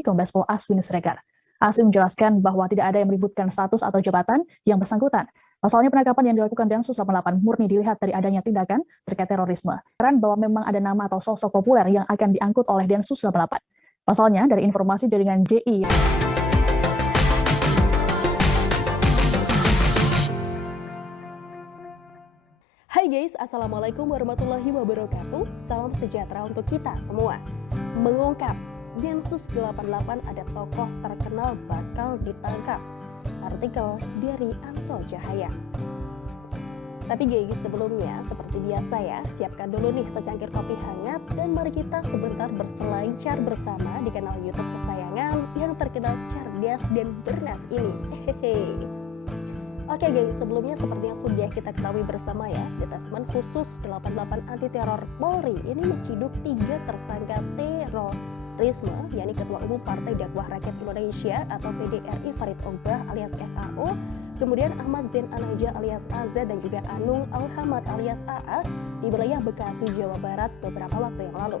AKP Kombes Pol Aswin Siregar. Aswin menjelaskan bahwa tidak ada yang meributkan status atau jabatan yang bersangkutan. Pasalnya penangkapan yang dilakukan Densus 88 murni dilihat dari adanya tindakan terkait terorisme. Karena bahwa memang ada nama atau sosok populer yang akan diangkut oleh Densus 88. Pasalnya dari informasi jaringan JI. Hai guys, Assalamualaikum warahmatullahi wabarakatuh. Salam sejahtera untuk kita semua. Mengungkap Densus 88 ada tokoh terkenal bakal ditangkap. Artikel dari Anto Cahaya. Tapi guys, sebelumnya seperti biasa ya, siapkan dulu nih secangkir kopi hangat dan mari kita sebentar berselancar bersama di kanal YouTube kesayangan yang terkenal cerdas dan bernas ini. Oke guys, sebelumnya seperti yang sudah kita ketahui bersama ya, Detasmen Khusus 88 Anti Teror Polri ini menciduk 3 tersangka terorisme, yakni Ketua Umum Partai Dakwah Rakyat Indonesia atau PDRI Farid Ogbah alias FAO, kemudian Ahmad Zain Anaja alias AZ dan juga Anung Alhamad alias AA di wilayah Bekasi, Jawa Barat beberapa waktu yang lalu.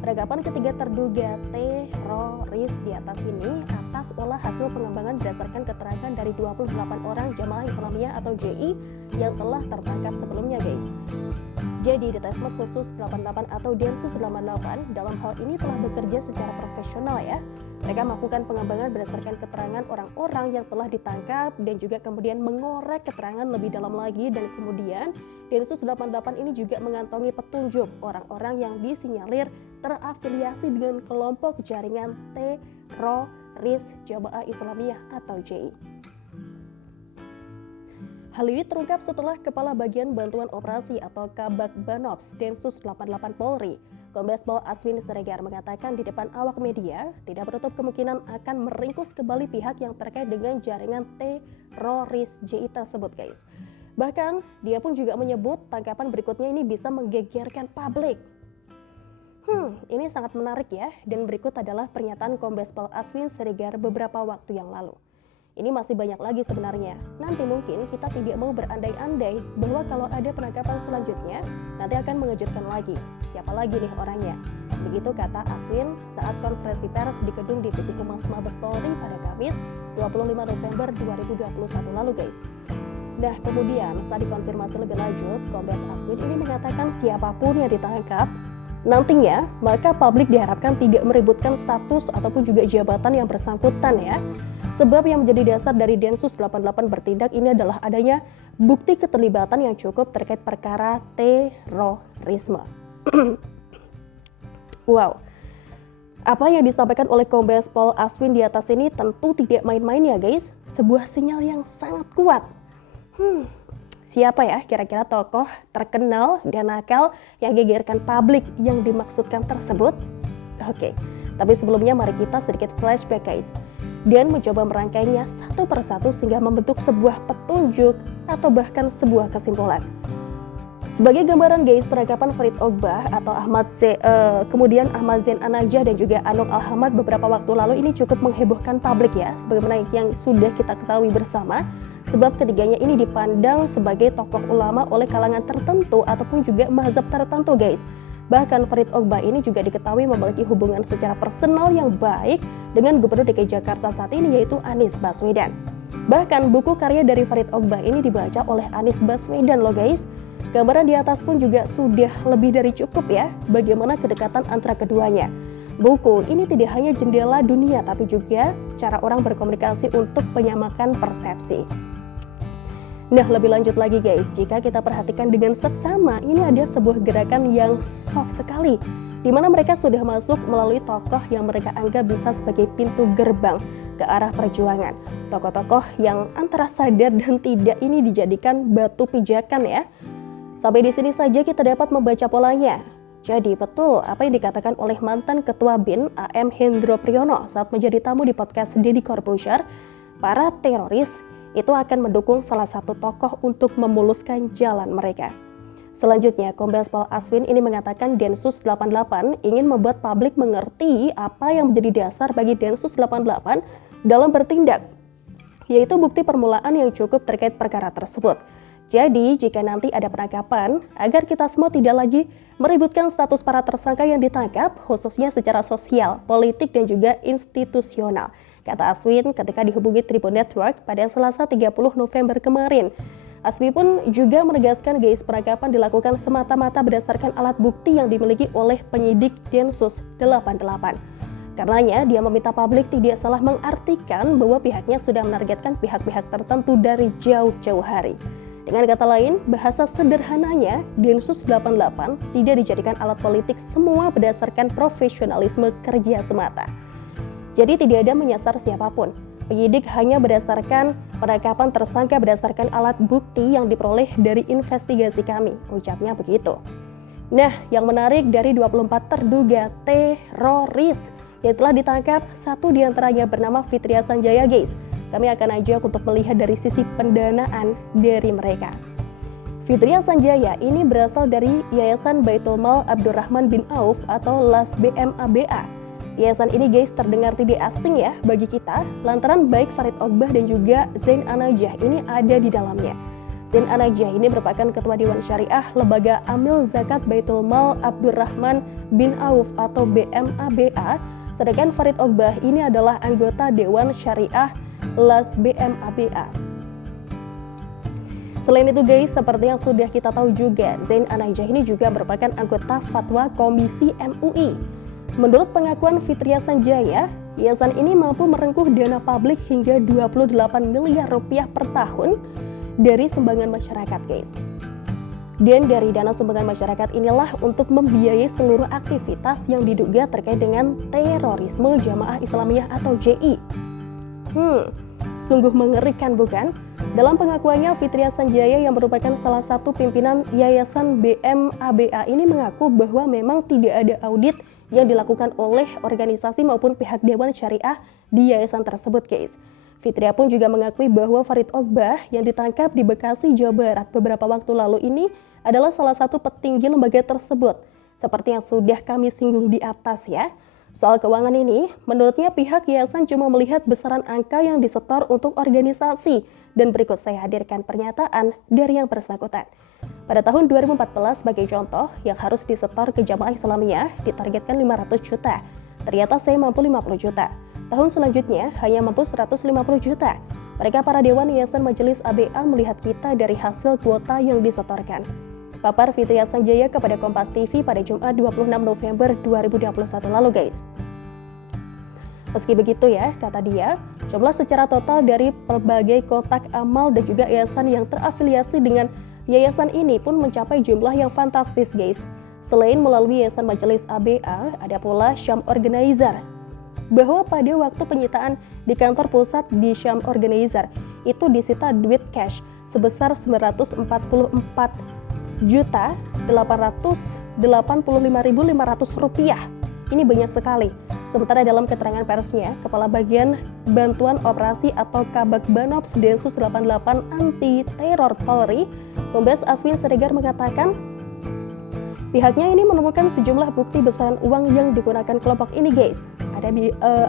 Penangkapan ketiga terduga teroris di atas ini atas olah hasil pengembangan berdasarkan keterangan dari 28 orang jamaah Islamiyah atau JI yang telah tertangkap sebelumnya guys. Jadi Detasmen Khusus 88 atau Densus 88 dalam hal ini telah bekerja secara profesional ya. Mereka melakukan pengembangan berdasarkan keterangan orang-orang yang telah ditangkap dan juga kemudian mengorek keterangan lebih dalam lagi, dan kemudian Densus 88 ini juga mengantongi petunjuk orang-orang yang disinyalir terafiliasi dengan kelompok jaringan teroris Jamaah Islamiyah atau JI. Hal ini terungkap setelah Kepala Bagian Bantuan Operasi atau Kabak Banops Densus 88 Polri, Kombes Pol Aswin Siregar mengatakan di depan awak media tidak menutup kemungkinan akan meringkus kembali pihak yang terkait dengan jaringan teroris JI tersebut guys. Bahkan dia pun juga menyebut tangkapan berikutnya ini bisa menggegerkan publik. Ini sangat menarik ya, dan berikut adalah pernyataan Kombes Pol Aswin Siregar beberapa waktu yang lalu. Ini masih banyak lagi sebenarnya. Nanti mungkin kita tidak mau berandai-andai bahwa kalau ada penangkapan selanjutnya, nanti akan mengejutkan lagi. Siapa lagi nih orangnya? Begitu kata Aswin saat konferensi pers di Gedung Divisi Humas Mabes Polri pada Kamis 25 November 2021 lalu guys. Nah kemudian saat dikonfirmasi lebih lanjut, Kombes Aswin ini mengatakan siapapun yang ditangkap nantinya, maka publik diharapkan tidak meributkan status ataupun juga jabatan yang bersangkutan ya. Sebab yang menjadi dasar dari Densus 88 bertindak ini adalah adanya bukti keterlibatan yang cukup terkait perkara terorisme. Wow. Apa yang disampaikan oleh Kombes Pol Aswin di atas ini tentu tidak main-main ya guys. Sebuah sinyal yang sangat kuat. Siapa ya kira-kira tokoh terkenal dan nakal yang gegerkan publik yang dimaksudkan tersebut? Oke, tapi sebelumnya mari kita sedikit flashback guys, dan mencoba merangkainya satu persatu sehingga membentuk sebuah petunjuk atau bahkan sebuah kesimpulan. Sebagai gambaran guys, penangkapan Farid Ogbah atau kemudian Ahmad Zain Anaja dan juga Anung Alhamad beberapa waktu lalu ini cukup menghebohkan publik ya, sebagaimana yang sudah kita ketahui bersama. Sebab ketiganya ini dipandang sebagai tokoh ulama oleh kalangan tertentu ataupun juga mazhab tertentu guys. Bahkan Farid Ogbah ini juga diketahui memiliki hubungan secara personal yang baik dengan Gubernur DKI Jakarta saat ini yaitu Anies Baswedan. Bahkan buku karya dari Farid Ogbah ini dibaca oleh Anies Baswedan loh guys. Gambaran di atas pun juga sudah lebih dari cukup ya bagaimana kedekatan antara keduanya. Buku ini tidak hanya jendela dunia tapi juga cara orang berkomunikasi untuk menyamakan persepsi. Nah lebih lanjut lagi guys, jika kita perhatikan dengan seksama, ini ada sebuah gerakan yang soft sekali, di mana mereka sudah masuk melalui tokoh yang mereka anggap bisa sebagai pintu gerbang ke arah perjuangan. Tokoh-tokoh yang antara sadar dan tidak ini dijadikan batu pijakan ya. Sampai di sini saja kita dapat membaca polanya. Jadi betul apa yang dikatakan oleh mantan Ketua BIN AM Hendro Priyono saat menjadi tamu di podcast Deddy Corbuzier, para teroris itu akan mendukung salah satu tokoh untuk memuluskan jalan mereka. Selanjutnya, Kombes Pol Aswin ini mengatakan Densus 88 ingin membuat publik mengerti apa yang menjadi dasar bagi Densus 88 dalam bertindak, yaitu bukti permulaan yang cukup terkait perkara tersebut. Jadi, jika nanti ada penangkapan, agar kita semua tidak lagi meributkan status para tersangka yang ditangkap, khususnya secara sosial, politik, dan juga institusional, kata Aswin ketika dihubungi Tribun Network pada Selasa 30 November kemarin. Aswi pun juga menegaskan guys, penangkapan dilakukan semata-mata berdasarkan alat bukti yang dimiliki oleh penyidik Densus 88. Karenanya, dia meminta publik tidak salah mengartikan bahwa pihaknya sudah menargetkan pihak-pihak tertentu dari jauh-jauh hari. Dengan kata lain, bahasa sederhananya, Densus 88 tidak dijadikan alat politik, semua berdasarkan profesionalisme kerja semata. Jadi tidak ada menyasar siapapun. Penyidik hanya berdasarkan penangkapan tersangka berdasarkan alat bukti yang diperoleh dari investigasi kami, ucapnya begitu. Nah, yang menarik dari 24 terduga teroris yang telah ditangkap, satu diantaranya bernama Fitria Sanjaya guys. Kami akan ajak untuk melihat dari sisi pendanaan dari mereka. Fitria Sanjaya ini berasal dari Yayasan Baitul Mal Abdurrahman bin Auf atau LAS-BM-ABA. Yayasan ini guys terdengar tidak asing ya bagi kita, lantaran baik Farid Ogbah dan juga Zain An-Najah ini ada di dalamnya. Zain An-Najah ini merupakan Ketua Dewan Syariah Lembaga Amil Zakat Baitul Mal Abdurrahman bin Auf atau BMABA, sedangkan Farid Ogbah ini adalah anggota Dewan Syariah LAS-BM-ABA. Selain itu guys, seperti yang sudah kita tahu juga, Zain An-Najah ini juga merupakan anggota Fatwa Komisi MUI. Menurut pengakuan Fitria Sanjaya, yayasan ini mampu merengkuh dana publik hingga 28 miliar rupiah per tahun dari sumbangan masyarakat guys. Dan dari dana sumbangan masyarakat inilah untuk membiayai seluruh aktivitas yang diduga terkait dengan terorisme Jamaah Islamiyah atau JI. Sungguh mengerikan bukan? Dalam pengakuannya, Fitria Sanjaya yang merupakan salah satu pimpinan Yayasan BMABA ini mengaku bahwa memang tidak ada audit yang dilakukan oleh organisasi maupun pihak Dewan Syariah di yayasan tersebut guys. Fitria pun juga mengakui bahwa Farid Ogbah yang ditangkap di Bekasi, Jawa Barat beberapa waktu lalu ini adalah salah satu petinggi lembaga tersebut. Seperti yang sudah kami singgung di atas ya. Soal keuangan ini, menurutnya pihak yayasan cuma melihat besaran angka yang disetor untuk organisasi. Dan berikut saya hadirkan pernyataan dari yang bersangkutan. Pada tahun 2014 sebagai contoh, yang harus disetor ke Jamaah Islamiyah ditargetkan 500 juta. Ternyata saya mampu 50 juta. Tahun selanjutnya hanya mampu 150 juta. Mereka para Dewan Yayasan Majelis ABA melihat kita dari hasil kuota yang disetorkan. Papar Fitria Sanjaya kepada Kompas TV pada Jumat 26 November 2021 lalu guys. Meski begitu ya, kata dia, jumlah secara total dari berbagai kotak amal dan juga yayasan yang terafiliasi dengan yayasan ini pun mencapai jumlah yang fantastis guys. Selain melalui Yayasan Majelis ABA, ada pula Syam Organizer. Bahwa pada waktu penyitaan di kantor pusat di Syam Organizer, itu disita duit cash sebesar 944.885.500 rupiah. Ini banyak sekali. Sementara dalam keterangan persnya, Kepala Bagian Bantuan Operasi atau Kabak Banops Densus 88 Anti Teror Polri, Kombes Aswin Siregar mengatakan, pihaknya ini menemukan sejumlah bukti besaran uang yang digunakan kelompok ini guys.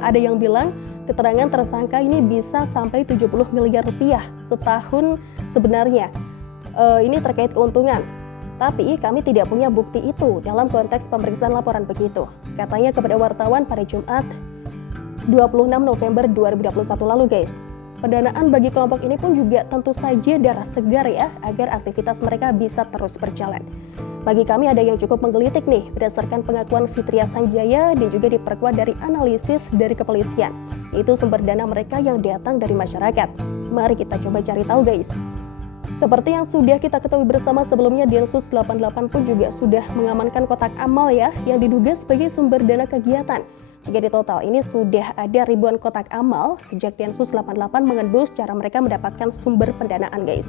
Ada yang bilang keterangan tersangka ini bisa sampai 70 miliar rupiah setahun sebenarnya. Ini terkait keuntungan. Tapi kami tidak punya bukti itu dalam konteks pemeriksaan laporan begitu, katanya kepada wartawan pada Jumat 26 November 2021 lalu guys. Pendanaan bagi kelompok ini pun juga tentu saja darah segar ya, agar aktivitas mereka bisa terus berjalan. Bagi kami ada yang cukup menggelitik nih, berdasarkan pengakuan Fitria Sanjaya dan juga diperkuat dari analisis dari kepolisian, yaitu sumber dana mereka yang datang dari masyarakat. Mari kita coba cari tahu guys. Seperti yang sudah kita ketahui bersama sebelumnya, Densus 88 pun juga sudah mengamankan kotak amal ya, yang diduga sebagai sumber dana kegiatan. Jika di total ini sudah ada ribuan kotak amal sejak Densus 88 mengendus cara mereka mendapatkan sumber pendanaan guys.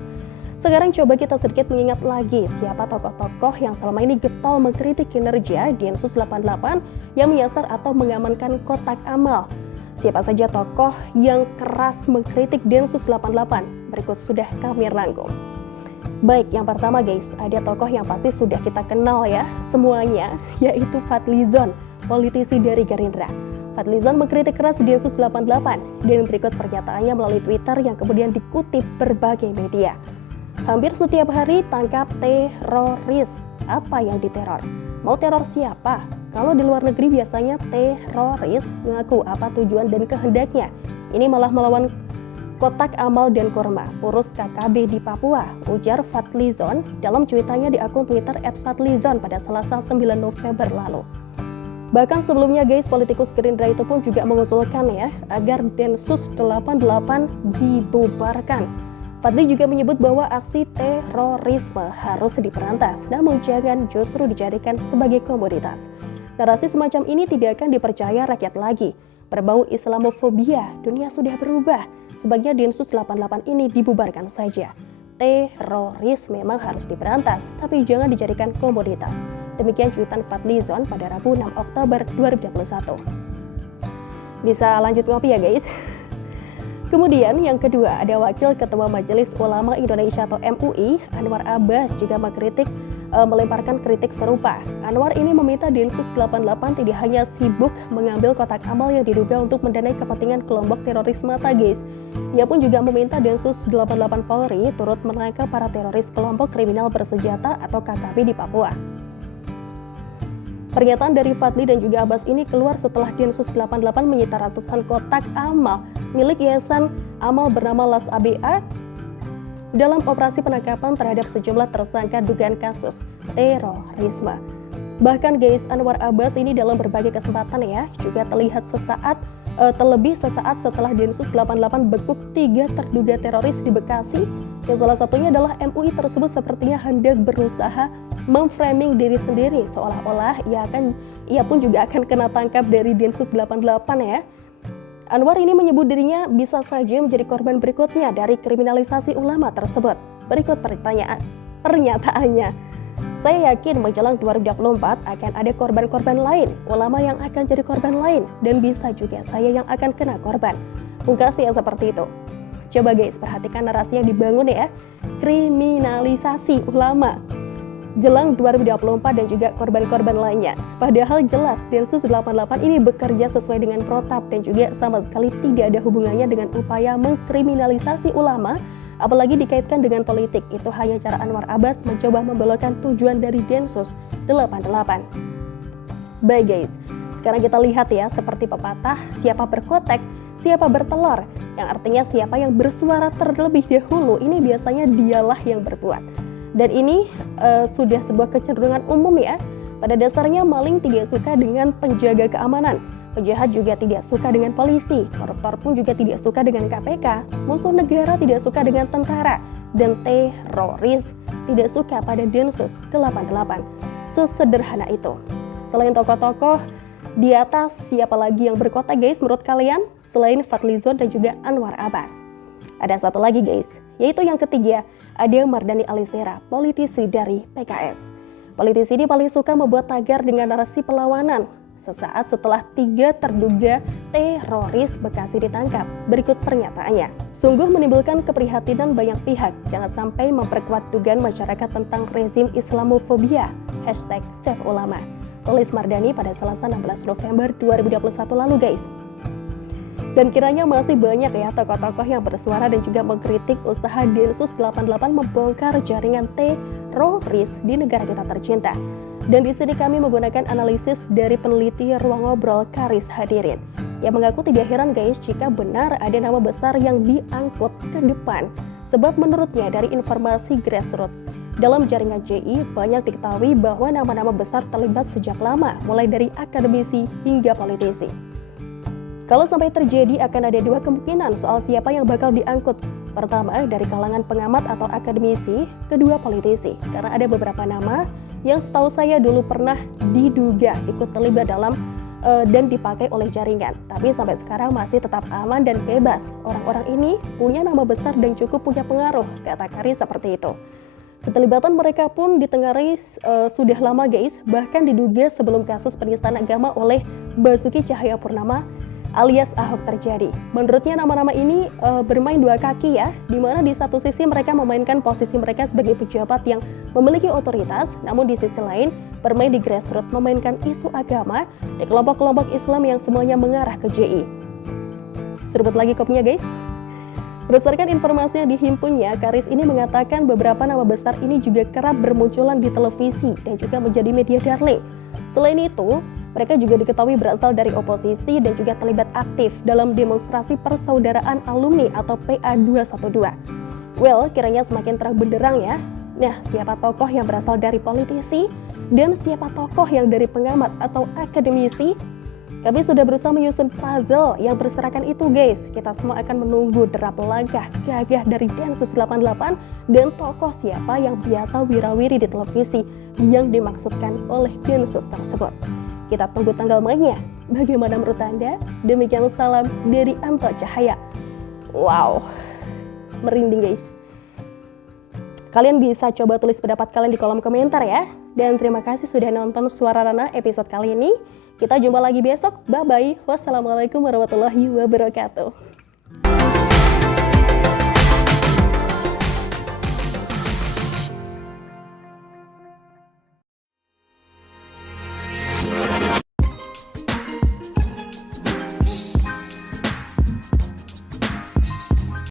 Sekarang coba kita sedikit mengingat lagi siapa tokoh-tokoh yang selama ini getol mengkritik kinerja Densus 88 yang menyasar atau mengamankan kotak amal. Siapa saja tokoh yang keras mengkritik Densus 88? Berikut sudah kami rangkum. Baik, yang pertama guys, ada tokoh yang pasti sudah kita kenal ya semuanya, yaitu Fadlizon, politisi dari Gerindra. Fadlizon mengkritik keras Densus 88 dan berikut pernyataannya melalui Twitter yang kemudian dikutip berbagai media. Hampir setiap hari tangkap teroris. Apa yang diteror? Mau teror siapa? Kalau di luar negeri biasanya teroris mengaku apa tujuan dan kehendaknya. Ini malah melawan kotak amal dan kurma, urus KKB di Papua, ujar Fadlizon dalam cuitannya di akun Twitter @fadlizon pada Selasa 9 November lalu. Bahkan sebelumnya guys, politikus Gerindra itu pun juga mengusulkan ya agar Densus 88 dibubarkan. Fadli juga menyebut bahwa aksi terorisme harus diberantas, namun jangan justru dijadikan sebagai komoditas. Narasi semacam ini tidak akan dipercaya rakyat lagi. Berbau Islamofobia, dunia sudah berubah. Sebaiknya Densus 88 ini dibubarkan saja. Teroris memang harus diberantas, tapi jangan dijadikan komoditas. Demikian cuitan Fadlizon pada Rabu 6 Oktober 2021. Bisa lanjut ngopi ya guys? Kemudian yang kedua, ada Wakil Ketua Majelis Ulama Indonesia atau MUI, Anwar Abbas juga melemparkan kritik serupa. Anwar ini meminta Densus 88 tidak hanya sibuk mengambil kotak amal yang diduga untuk mendanai kepentingan kelompok teroris mata guys. Ia pun juga meminta Densus 88 Polri turut menangkap para teroris kelompok kriminal bersenjata atau KKB di Papua. Pernyataan dari Fadli dan juga Abbas ini keluar setelah Densus 88 menyita ratusan kotak amal milik Yayasan Amal bernama Las ABA dalam operasi penangkapan terhadap sejumlah tersangka dugaan kasus terorisme. Bahkan guys, Anwar Abbas ini dalam berbagai kesempatan ya juga terlihat terlebih sesaat setelah Densus 88 bekuk 3 terduga teroris di Bekasi, yang salah satunya adalah MUI tersebut sepertinya hendak berusaha memframing diri sendiri seolah-olah ia pun juga akan kena tangkap dari Densus 88 ya. Anwar ini menyebut dirinya bisa saja menjadi korban berikutnya dari kriminalisasi ulama tersebut. Berikut pernyataannya. Saya yakin menjelang 2024 akan ada korban-korban lain, ulama yang akan jadi korban lain, dan bisa juga saya yang akan kena korban. Pungkasnya seperti itu. Coba guys, perhatikan narasi yang dibangun ya. Kriminalisasi ulama jelang 2024 dan juga korban-korban lainnya. Padahal jelas Densus 88 ini bekerja sesuai dengan protap dan juga sama sekali tidak ada hubungannya dengan upaya mengkriminalisasi ulama, apalagi dikaitkan dengan politik. Itu hanya cara Anwar Abbas mencoba membelokkan tujuan dari Densus 88. Baik guys, sekarang kita lihat ya seperti pepatah, siapa berkotek, siapa bertelur, yang artinya siapa yang bersuara terlebih dahulu, ini biasanya dialah yang berbuat. Dan ini sudah sebuah kecenderungan umum ya. Pada dasarnya maling tidak suka dengan penjaga keamanan, penjahat juga tidak suka dengan polisi, koruptor pun juga tidak suka dengan KPK, musuh negara tidak suka dengan tentara, dan teroris tidak suka pada Densus 88. Sesederhana itu. Selain tokoh-tokoh di atas, siapa lagi yang berkotak guys menurut kalian? Selain Fadlizon dan juga Anwar Abbas. Ada satu lagi guys, yaitu yang ketiga, ada Mardhani Alisera, politisi dari PKS. Politisi ini paling suka membuat tagar dengan narasi perlawanan. Sesaat setelah 3 terduga teroris Bekasi ditangkap, berikut pernyataannya. Sungguh menimbulkan keprihatinan banyak pihak, jangan sampai memperkuat dugaan masyarakat tentang rezim Islamofobia. #SaveUlama. Tulis Mardhani pada Selasa 16 November 2021 lalu guys. Dan kiranya masih banyak ya tokoh-tokoh yang bersuara dan juga mengkritik usaha Densus 88 membongkar jaringan teroris di negara kita tercinta. Dan di sini kami menggunakan analisis dari peneliti Ruang Ngobrol Karis Hadirin, yang mengaku tidak heran guys jika benar ada nama besar yang diangkut ke depan. Sebab menurutnya dari informasi grassroots, dalam jaringan JI banyak diketahui bahwa nama-nama besar terlibat sejak lama, mulai dari akademisi hingga politisi. Kalau sampai terjadi akan ada 2 kemungkinan soal siapa yang bakal diangkut. Pertama, dari kalangan pengamat atau akademisi, kedua politisi. Karena ada beberapa nama yang setahu saya dulu pernah diduga ikut terlibat dalam dan dipakai oleh jaringan. Tapi sampai sekarang masih tetap aman dan bebas. Orang-orang ini punya nama besar dan cukup punya pengaruh, kata Kari seperti itu. Keterlibatan mereka pun ditengarai sudah lama guys, bahkan diduga sebelum kasus penistaan agama oleh Basuki Cahayapurnama alias Ahok terjadi. Menurutnya nama-nama ini bermain 2 kaki ya, di mana di satu sisi mereka memainkan posisi mereka sebagai pejabat yang memiliki otoritas, namun di sisi lain bermain di grassroots memainkan isu agama di kelompok-kelompok Islam yang semuanya mengarah ke JI. Seruput lagi kopinya guys. Berdasarkan informasi yang dihimpunnya, Karis ini mengatakan beberapa nama besar ini juga kerap bermunculan di televisi dan juga menjadi media darling. Selain itu, mereka juga diketahui berasal dari oposisi dan juga terlibat aktif dalam demonstrasi persaudaraan alumni atau PA212. Well, kiranya semakin terang benderang ya. Nah, siapa tokoh yang berasal dari politisi dan siapa tokoh yang dari pengamat atau akademisi? Kami sudah berusaha menyusun puzzle yang berserakan itu guys. Kita semua akan menunggu derap langkah gagah dari Densus 88 dan tokoh siapa yang biasa wirawiri di televisi yang dimaksudkan oleh Densus tersebut. Kita tunggu tanggal mainnya. Bagaimana menurut Anda? Demikian salam dari Anto Cahaya. Wow, merinding guys. Kalian bisa coba tulis pendapat kalian di kolom komentar ya. Dan terima kasih sudah nonton Suara Ranah episode kali ini. Kita jumpa lagi besok. Bye-bye. Wassalamualaikum warahmatullahi wabarakatuh.